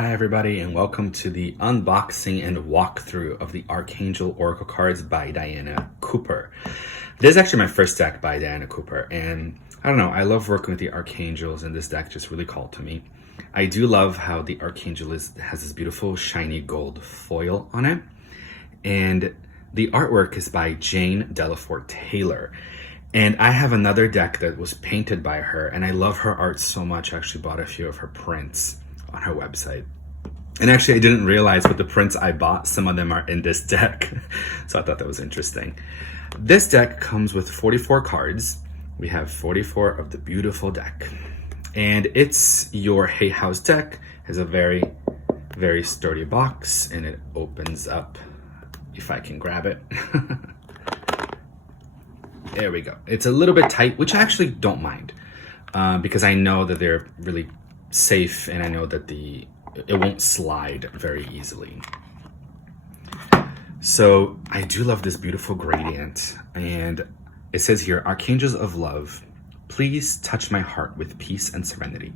Hi everybody, and welcome to the unboxing and walkthrough of the Archangel Oracle cards by Diana Cooper. This is actually my first deck by Diana Cooper, and I don't know, I love working with the Archangels, and this deck just really called to me. I do love how the Archangel has this beautiful shiny gold foil on it, and the artwork is by Jane Delafort Taylor. And I have another deck that was painted by her, and I love her art so much. I actually bought a few of her prints on her website. And actually, I didn't realize, but the prints I bought, some of them are in this deck. So I thought that was interesting. This deck comes with 44 cards. We have 44 of the beautiful deck. And it's your Hay House deck. It has a very, very sturdy box, and it opens up, if I can grab it. There we go. It's a little bit tight, which I actually don't mind because I know that they're really safe, and I know that it won't slide very easily. So I do love this beautiful gradient, and it says here, Archangels of Love, please touch my heart with peace and serenity.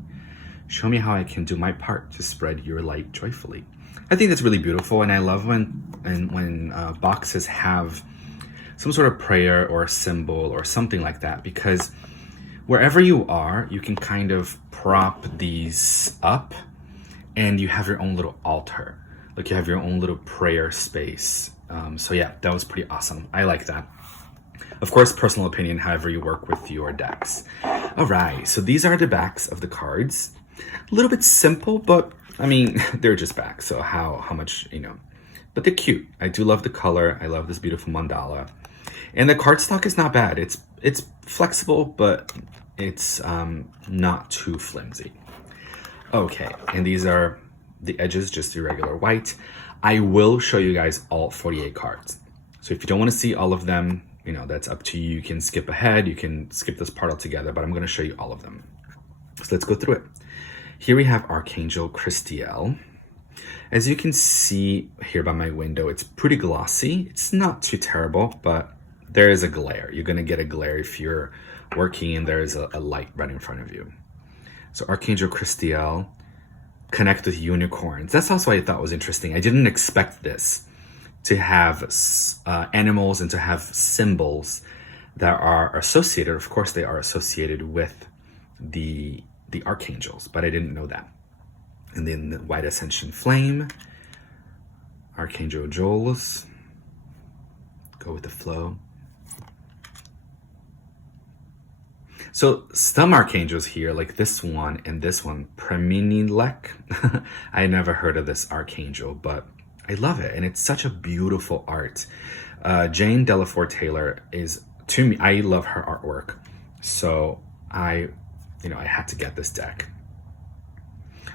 Show me how I can do my part to spread your light joyfully. I think that's really beautiful, and I love when boxes have some sort of prayer or a symbol or something like that, because wherever you are, you can kind of prop these up and you have your own little altar. Like you have your own little prayer space. So yeah, that was pretty awesome. I like that. Of course, personal opinion, however you work with your decks. All right, so these are the backs of the cards. A little bit simple, but I mean, they're just backs. So how much, but they're cute. I do love the color. I love this beautiful mandala. And the cardstock is not bad. It's flexible, but it's not too flimsy. Okay, and these are the edges, just the regular white. I will show you guys all 48 cards. So if you don't want to see all of them, that's up to you. You can skip ahead. You can skip this part altogether, but I'm going to show you all of them. So let's go through it. Here we have Archangel Christiel. As you can see here by my window, it's pretty glossy. It's not too terrible, but there is a glare. You're going to get a glare if you're working and there's a light right in front of you. So Archangel Christiel, connect with unicorns. That's also what I thought was interesting. I didn't expect this, to have animals and to have symbols that are associated. Of course, they are associated with the archangels, but I didn't know that. And then the White Ascension Flame, Archangel Joel's, go with the flow. So some archangels here, like this one and this one, Preminilek. I never heard of this archangel, but I love it. And it's such a beautiful art. Jane Delafort Taylor is, to me, I love her artwork. So I had to get this deck.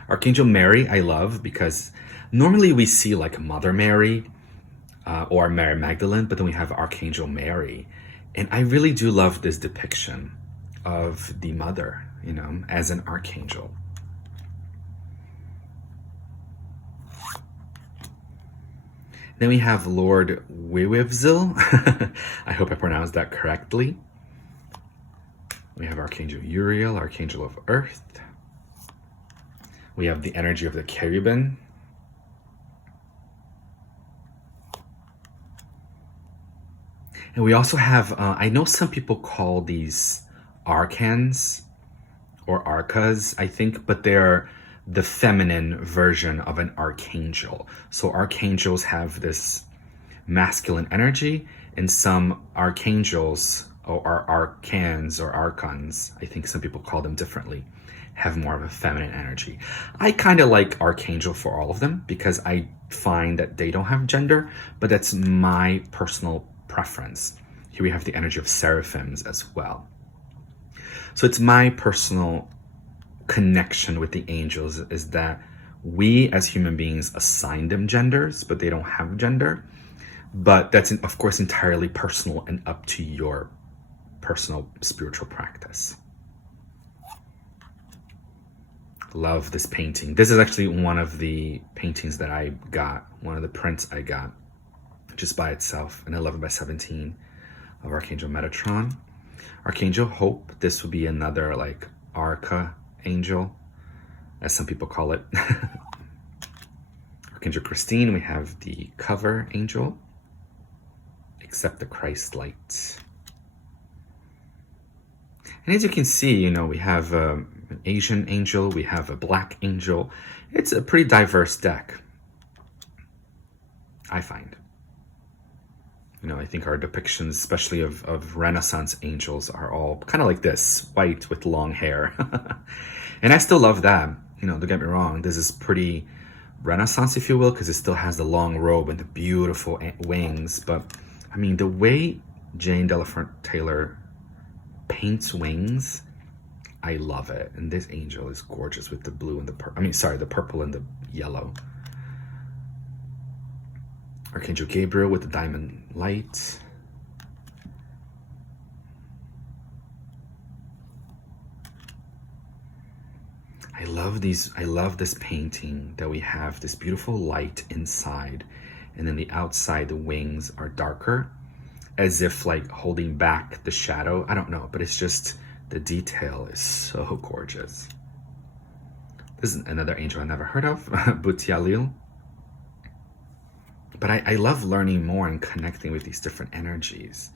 Archangel Mary, I love, because normally we see like Mother Mary or Mary Magdalene, but then we have Archangel Mary. And I really do love this depiction of the mother, as an archangel. Then we have Lord Wiwivzil. I hope I pronounced that correctly. We have Archangel Uriel, Archangel of Earth. We have the energy of the cherubim. And we also have, I know some people call these arcans or arcas, I think, but they're the feminine version of an archangel. So archangels have this masculine energy, and some archangels or arcans or archons, I think some people call them differently, have more of a feminine energy. I kind of like archangel for all of them because I find that they don't have gender, but that's my personal preference. Here we have the energy of seraphims as well. So it's my personal connection with the angels is that we as human beings assign them genders, but they don't have gender. But that's, of course, entirely personal and up to your personal spiritual practice. Love this painting. This is actually one of the paintings that I got, one of the prints I got just by itself, an 11 by 17 of Archangel Metatron. Archangel Hope, this would be another like Arca angel, as some people call it. Archangel Christine, we have the cover angel. Accept the Christ light. And as you can see, we have an Asian angel, we have a black angel. It's a pretty diverse deck, I find. I think our depictions, especially of Renaissance angels, are all kind of like this, white with long hair. And I still love that. Don't get me wrong, this is pretty Renaissance, if you will, because it still has the long robe and the beautiful wings. But I mean, the way Jane Delafont Taylor paints wings, I love it. And this angel is gorgeous with the blue and the the purple and the yellow. Archangel Gabriel with the diamond light. I love this painting that we have this beautiful light inside, and then the outside, the wings are darker, as if like holding back the shadow. I don't know, but it's just, the detail is so gorgeous. This is another angel I never heard of, Butialil. But I love learning more and connecting with these different energies.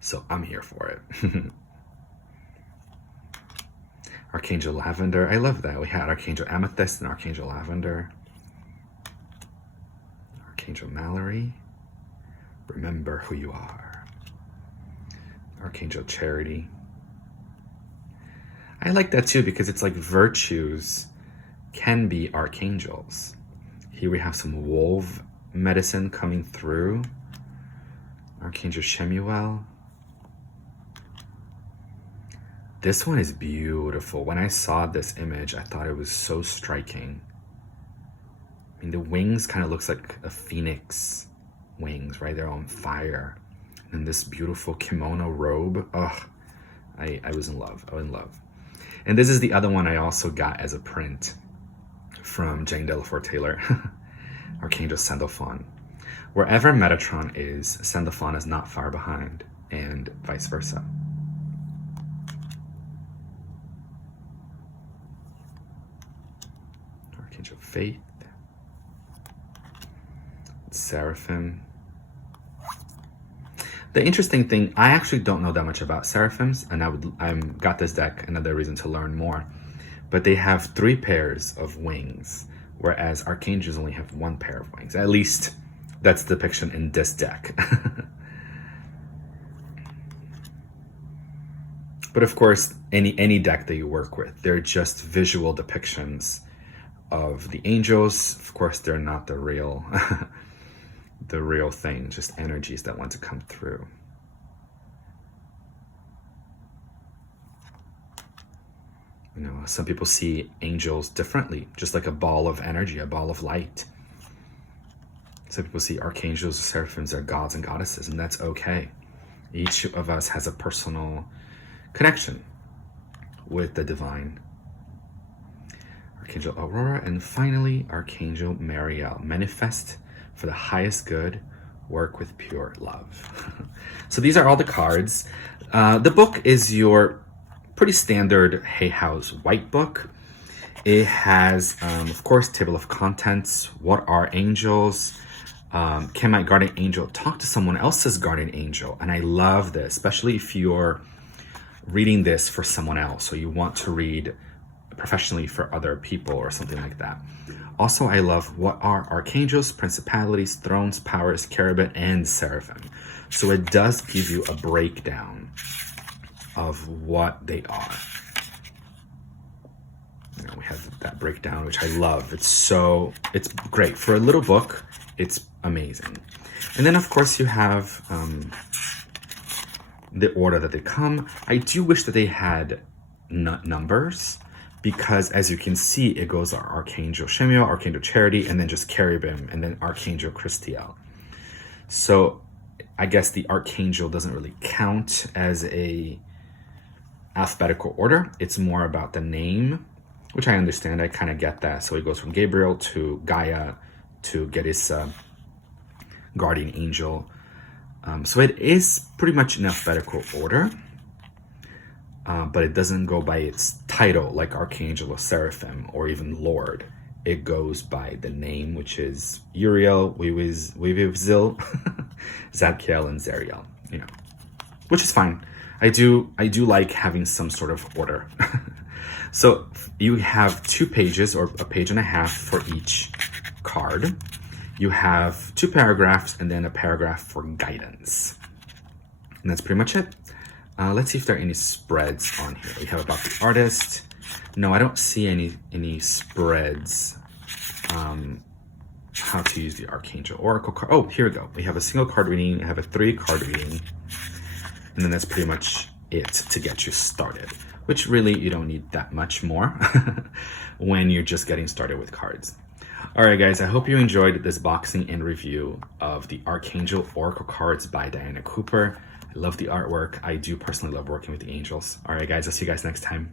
So I'm here for it. Archangel Lavender, I love that. We had Archangel Amethyst and Archangel Lavender. Archangel Mallory, remember who you are. Archangel Charity. I like that too, because it's like virtues can be archangels. Here we have some wolf medicine coming through. Archangel Shemuel. This one is beautiful. When I saw this image, I thought it was so striking. I mean, the wings kind of looks like a phoenix wings, right? They're on fire. And this beautiful kimono robe. Oh, I was in love. And this is the other one I also got as a print from Jane Delafont Taylor, Archangel Sandalphon. Wherever Metatron is, Sandalphon is not far behind, and vice versa. Archangel Faith, Seraphim. The interesting thing, I actually don't know that much about seraphims, and I got this deck, another reason to learn more. But they have 3 pairs of wings, whereas archangels only have 1 pair of wings. At least that's the depiction in this deck. But of course, any deck that you work with, they're just visual depictions of the angels. Of course, they're not the real the real thing, just energies that want to come through. Some people see angels differently, just like a ball of energy, a ball of light. Some people see archangels or seraphims are gods and goddesses, and that's okay. Each of us has a personal connection with the divine. Archangel Aurora, and finally, Archangel Mariel. Manifest for the highest good, work with pure love. So these are all the cards. The book is your pretty standard Hay House white book. It has, of course, table of contents. What are angels? Can my guardian angel talk to someone else's guardian angel? And I love this, especially if you're reading this for someone else, or you want to read professionally for other people or something like that. Also, I love what are archangels, principalities, thrones, powers, cherubim, and seraphim. So it does give you a breakdown of what they are. We have that breakdown, which I love. It's great. For a little book, it's amazing. And then, of course, you have the order that they come. I do wish that they had numbers, because as you can see, it goes Archangel Shemuel, Archangel Charity, and then just cherubim, and then Archangel Christiel. So I guess the archangel doesn't really count as a alphabetical order. It's more about the name, which I understand. I kind of get that. So it goes from Gabriel to Gaia to get his guardian angel. So it is pretty much in alphabetical order. but it doesn't go by its title like Archangel or Seraphim or even Lord. It goes by the name, which is Uriel, Wivivzil, Zadkiel, and Zariel, you know, which is fine. I do like having some sort of order. So you have 2 pages or a page and a half for each card. You have 2 paragraphs and then a paragraph for guidance. And that's pretty much it. Let's see if there are any spreads on here. We have about the artist. No, I don't see any spreads. How to use the Archangel Oracle card. Oh, here we go. We have a single card reading. We have a 3 card reading. And then that's pretty much it to get you started, which really you don't need that much more when you're just getting started with cards. All right, guys, I hope you enjoyed this boxing and review of the Archangel Oracle cards by Diana Cooper. I love the artwork. I do personally love working with the angels. All right, guys, I'll see you guys next time.